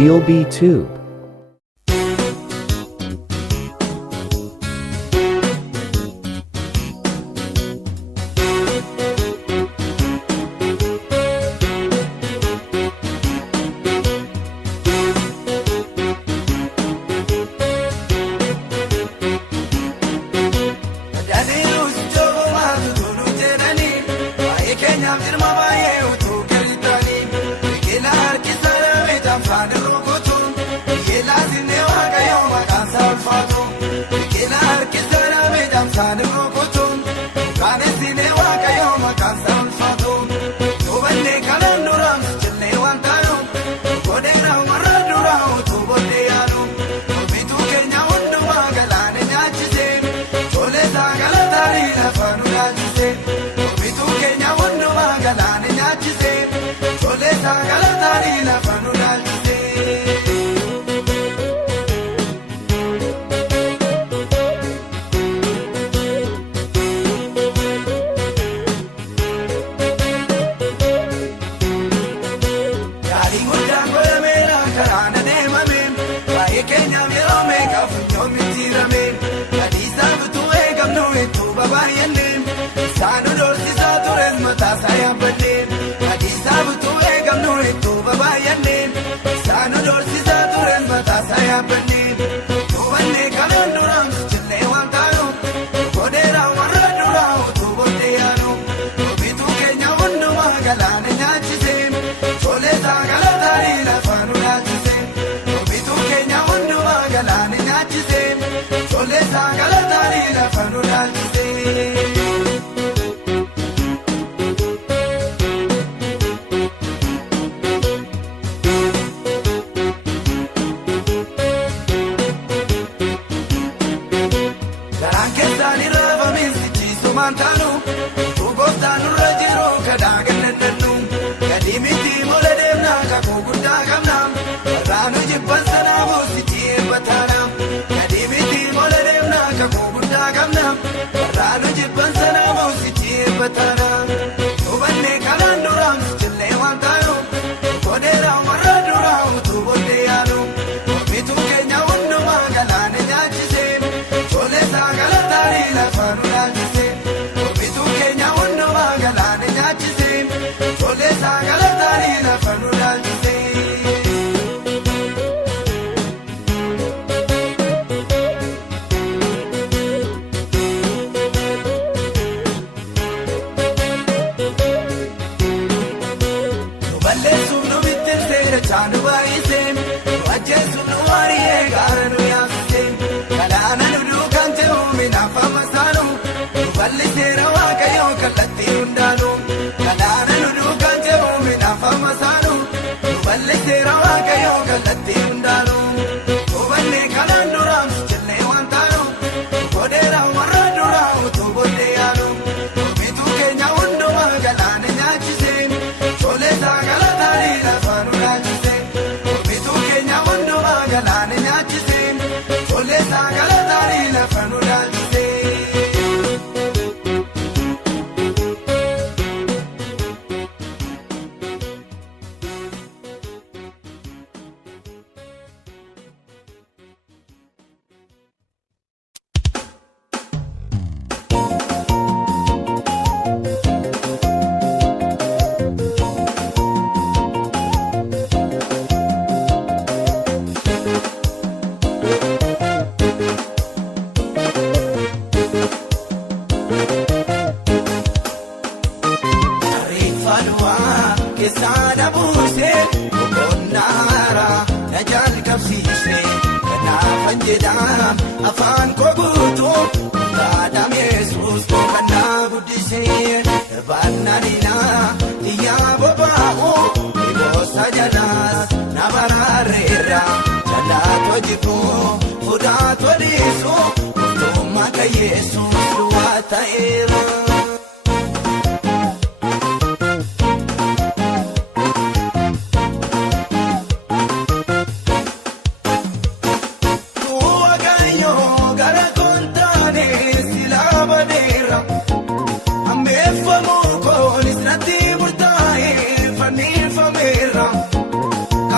Deal B2.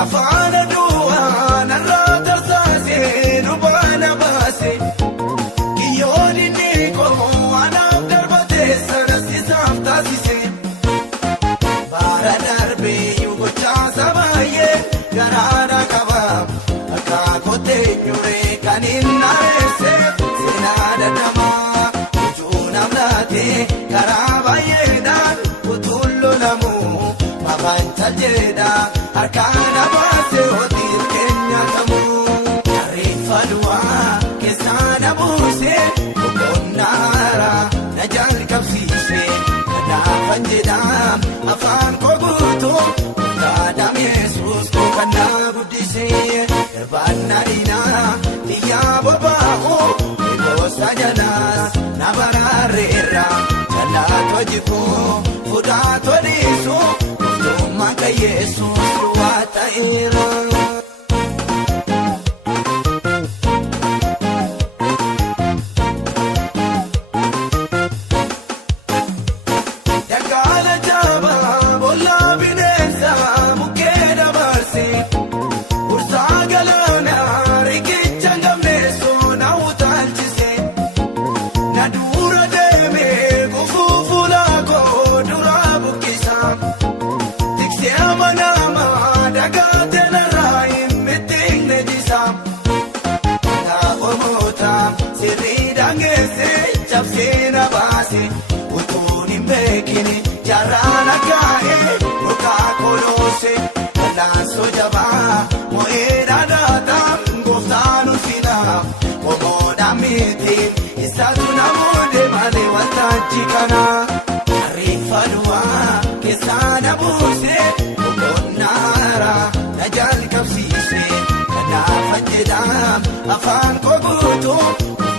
Afaan du'a jibu fuudhaa toliisu mootummaan kan Yesuus duwwaa ta'eera. Daggaala jabaa boolaa bineensa mukkee dabarse ursaa galaanaa riqicha gamneessoo na utaalchise na dura deemee gufuu fuula koo dura buqqisa tiksee amanamaa dagaatee narraa hin mittiigne jisa na omoota sirrii dangeessee cabsee na baase. Bekini jarana kae muka kolose lanso jaba moera data gofanu fina omoda miti isatu na mode male watajikana arifadwa kesana buse omonara najal kapsise na fajeda afan kogutu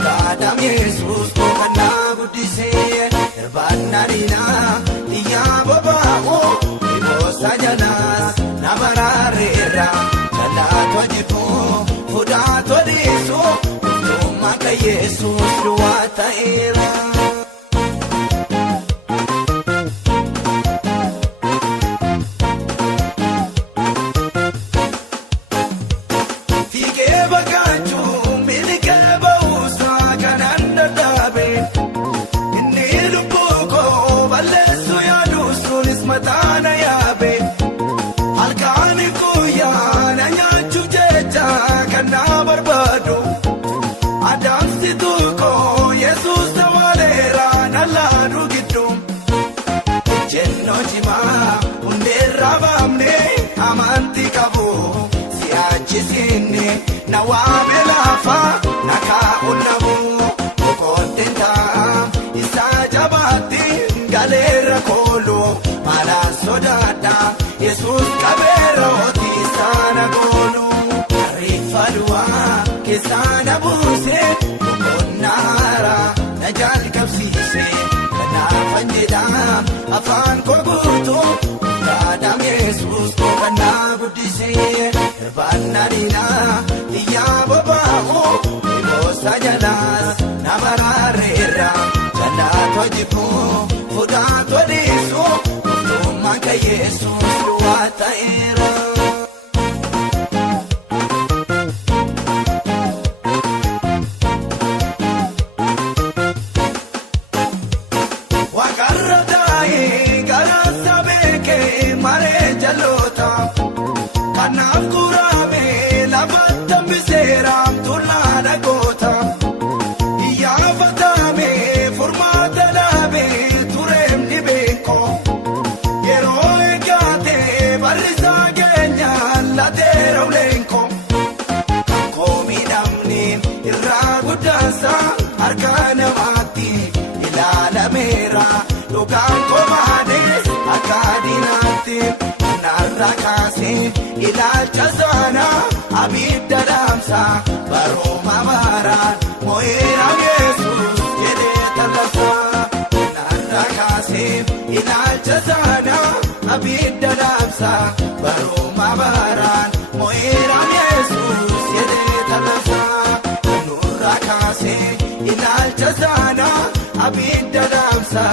kadam Yesus ko kana budise Banarina, iya babaho, ibosa janas, namararera, jalato jibu, fudato diso, tumaka Yesus duwata era. Tige bagachu, milike bausa, kananda dabe. Matana yabe halkani kuyana nyachu jecha kana barbado adamsi tuko Yesus tawalera naladu gidum jenno jima undera bamne amanti kabu siachisine nawabe lafa naka unabu kokontenta isajabati galera kolo sodada Yesus kabera oti sana golu arifadwa kesana buse onara najal kapsise kana fanjeda afan kogutu kadam Yesus ko kana budise banarina iya babaho ibosa jalas namararera jalato jibu fudato diso Maka Yesus duwwaa ta'eera. Waaqarra taa'ee garaasa beekee maree jaloota kanaaf guraamee lafatti hambiseera tullaa dhagoota iyyaafataamee furmaata dhaabee tureem ni beeko. Latera ulenko komi damni irragudansa arkana mati ilala mera lugan komades akadinati narrakase ilaalcha sana abidda damsa baroma maran moera Yesus jede talasa narrakase ilaalcha sana abidda damsa baroma maran moera Yesus jede talasa narrakase ilaalcha sana abidda damsa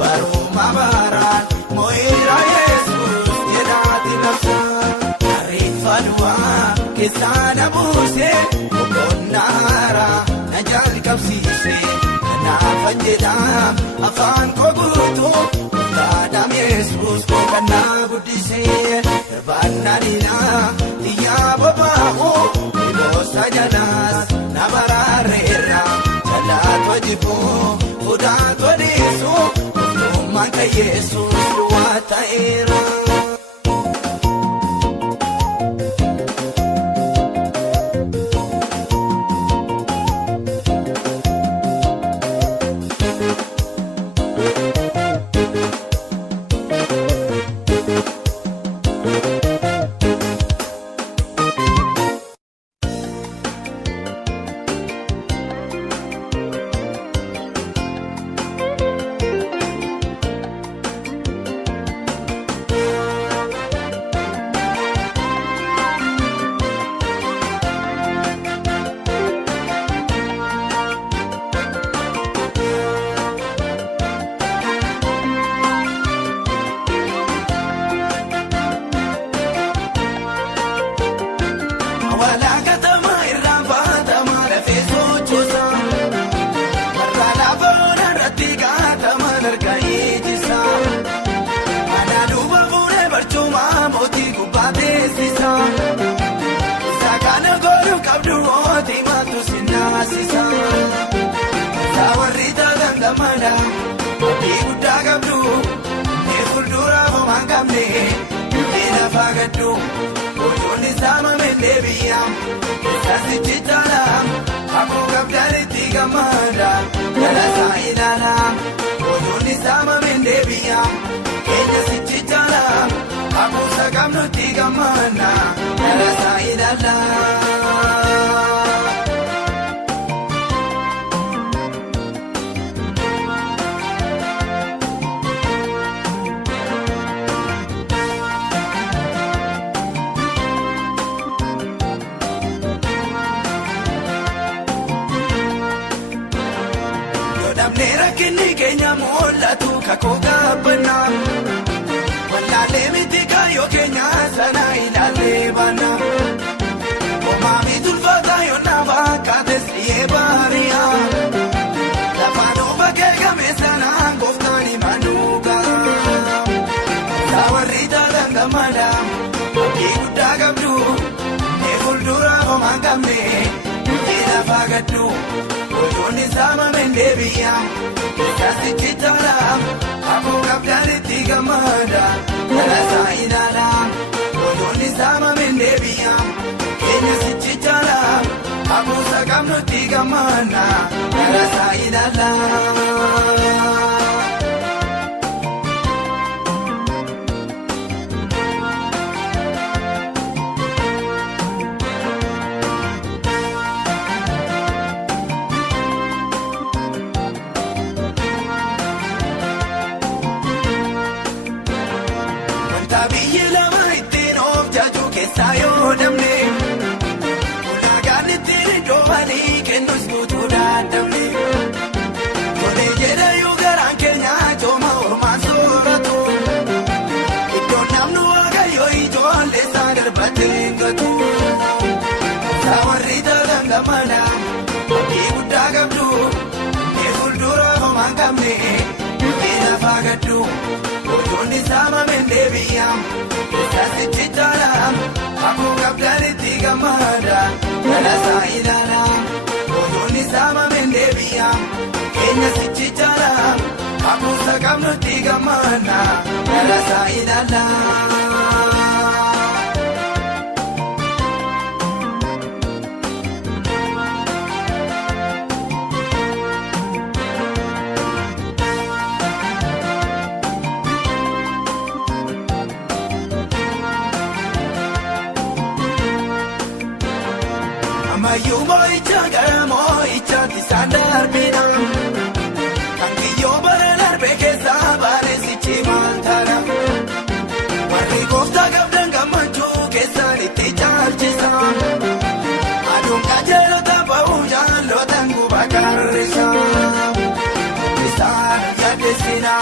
baroma maran moera Yesus jede talasa arifadwa kesana buse onara najal kapsise nafanjeda afan kogutu kadam Yesus ko kana budise banarina iya babaho ibosa janas namararera jalato jibu fudato diso tumaka Yesus duwwaa ta'eera. agarsiisa. Sawarri taataan gammada abdii guddaa qabdu ni fuuldura homaa qabne ni lafa gaddu bocoonni saamame deebi'a saasichi taala akkoo qabdaanitti gammada galasaa ilaala bocoonni saamame deebi'a keenya sichi taala akkoo saaqamnutti gammada galasaa ilaala. Neera kinni keenya mul'atu kakoo gabbana wallaalee miti kaayoo keenya sana ilaalee baana oomaami tulfaata yoonaa fakkaates dhi'ee baari'a lafaan oofa keekame sana gooftaan himanuuga sawarri taataan gammada abdii guddaa qabdu ni fuuldura homaa qabne ni lafa gaddu. Bocoonni saamame deebi'a saasichi taala akkoo qabdaanitti gammada galasaa ilaala bocoonni saamame deebi'a keenya sichi taala akkoo saaqamnutti gammada galasaa ilaala. Biyyi lama ittiin of jaaju keessaa yoo damne ulaagaan ittiin dhoowwanii kennus guutuu dadhabne tolee jedha yoo garaan keenya jooma ormaan sooratu iddoon namnu waaqayyoo ijoollee isaa darbatee gatu sawarri taataan gammada abdii guddaa qabdu ni fuuldura homaa qabne ni lafa gaddu. Bocoonni saamame deebi'a saasichi taala akkoo qabdaanitti gammada galasaa ilaala bocoonni saamame deebi'a keenya sichi taala akkoo saaqamnutti gammada galasaa ilaala. Ammayyuu moo'icha gara moo'ichaatti isaan darbina kan kiyyoo bara darbee keessaa bareessichi maal taana warri gooftaa qabdan gammachuu keessaan itti caalchisa aduun qajeelota ba'uu jaallotaan gubaa qarrisa isaan yaaddeessina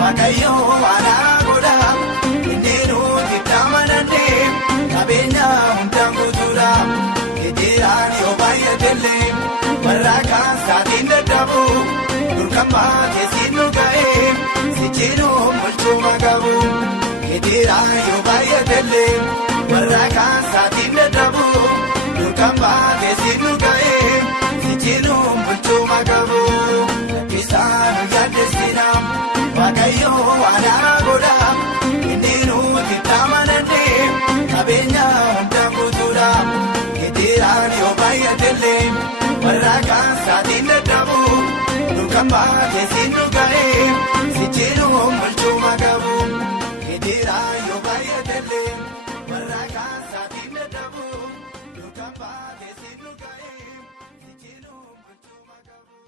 waaqayyoo aanaa godha inni nuti damanannee qabeenya hundaan guutuudha. Ketiraan yoo baay'atellee warra kaan saatiin dadhabu durkammaa keessin nu ga'ee sichiinuu bulchuma qabu. Ketiraan yoo baay'atellee warra kaan saatiin dadhabu durkammaa keessin nu ga'ee sichiinuu bulchuma qabu. Isaan yaaddeessina waaqayyoo aanaa godha inni nuti damanannee qabeenya hundaan guutuudha. Ketiraan yoo baay'atellee warra kaan saatiin dadhabu durkammaa keessin nu ga'ee sichiinuu bulchuma qabu. Ketiraan yoo baay'atellee warra kaan saatiin dadhabu durkammaa keessin nu ga'ee sichiinuu bulchuma qabu.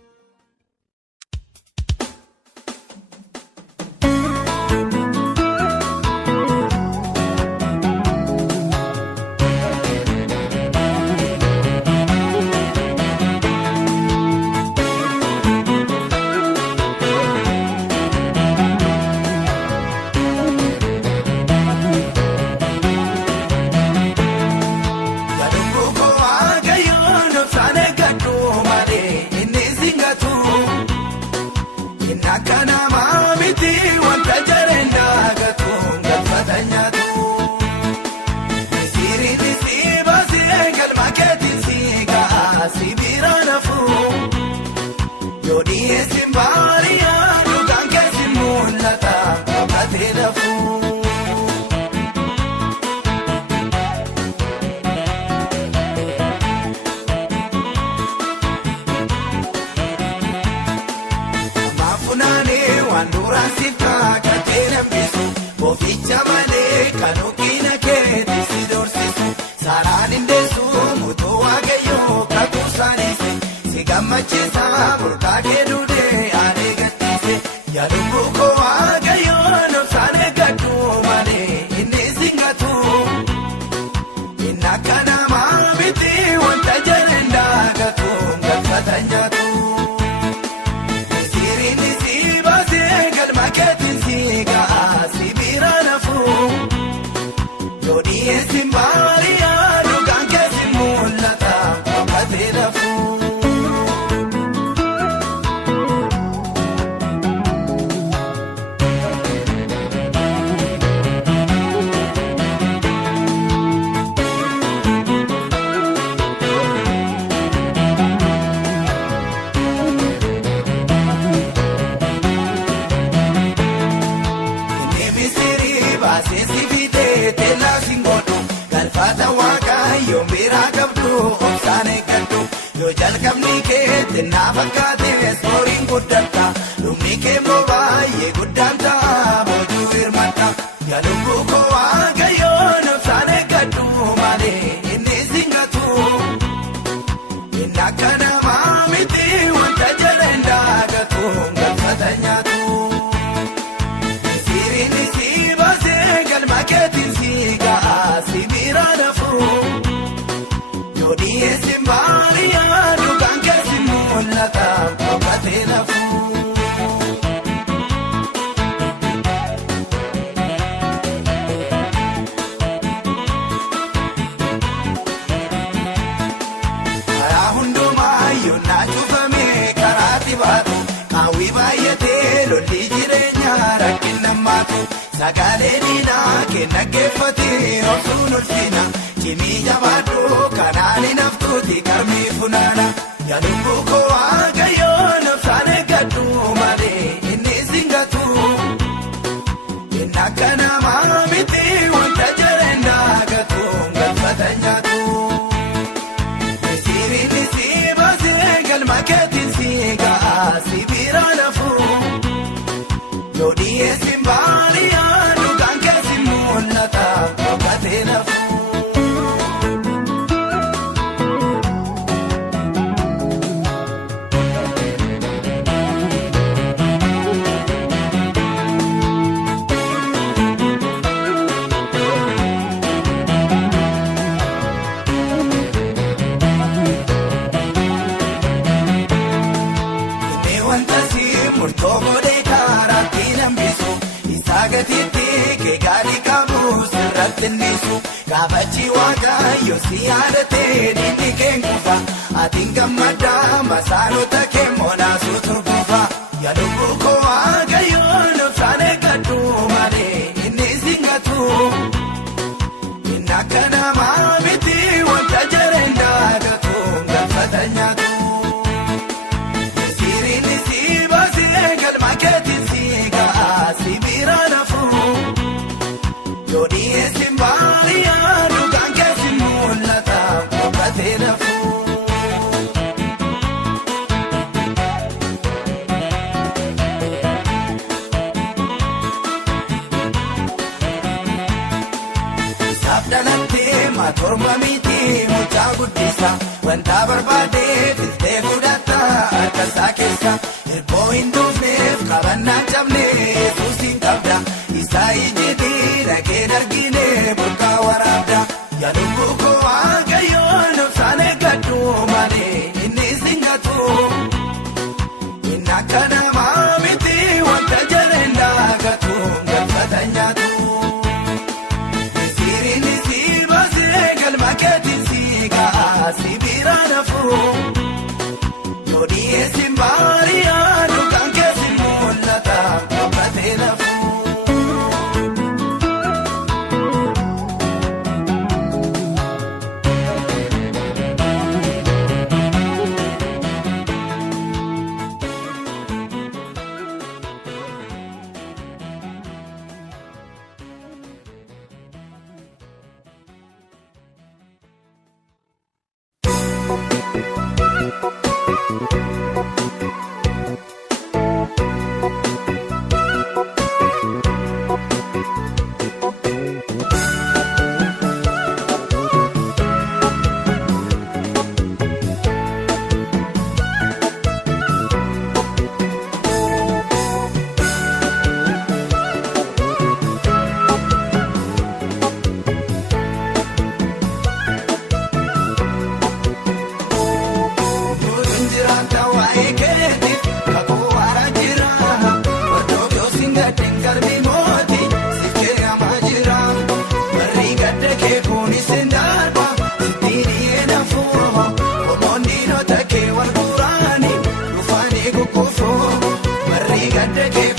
handhuuraan siffaa katee nambisu boficha malee kan okkina keetti si dorsisu saaraan hindeessu mutuu waaqayyoo kakuu saanise si gammachiisa burqaa kee duudee aanee gattise yaadubbuu koo waaqayyoo nobsaan eeggadhu malee inni singatu inni akka namaa miti wanta jedhan daagatu galfata nyaatu. Jalqabni keetti naa fakkaatee sooriin guddatta dhumni kee immoo baay'ee guddaan ta'a boojuu hirmatta yaadubbuu koo waaqayyoo nobsaan eeggadhu malee inni singatu inni akka namaa miti wanta jedhan daagatu galfata nyaatu siriin si baasee galma keetiin si ga'a si bira nafu yoo dhiyeessin baariyaa. Kophatee lafuu. Karaa hundumaa yoonaa cufamee karaatti baatu kaawwii baay'atee lolli jireenyaa rakkin nammaatu sagalee diinaa kenna geeffatee obsuun ulfina cimii jabaadhu kanaan hin haftuuti karmii funaana. Yaadubbuu koo waaqayyoo nobsaan eeggadhu malee inni singatu inni akka namaa miti wanta jedhan daagatu galfata nyaatu siriin si baasee galma keetiin si ga'a si bira nafu yoo dhiyeessin baariyaa dhugaan keessi mul'ata kophatee nafu. Gaafachi waaqayyo si yaadatee diinni kee kufa atiin gammadaa masaalota kee moonaasuu turguufa yaadubbuu koo waaqayyo nobsaan eeggadhu malee inni singatu inni akka namaa miti wanta jedhan daagatu galfata nyaatu siriin si baasee galma keetiin si ga'a si bira nafu yoo dhiyeessin baariyaa dhugaan keessi mul'ata kophatee nafu. Isaaf dhalattee maatorma miti mucaa guddisa wanta barbaadee filtee fudhatta harka isaa keessa hirkoo hin duufneef qabannaa cabnee yesuusin qabda isaa ijjiitii dhagee darginee burqaa waraabda yaadubbuu koo waaqayyoo nobsaan eeggadhu malee inni singatu inni akka namaa miti wanta jedhan daagatu galfata nyaatu siriin si baasee galma keetiin si ga'a si bira nafu yoo dhiyeessin baariyaa dhugaan keessi mul'ata kophatee nafu. gadda kee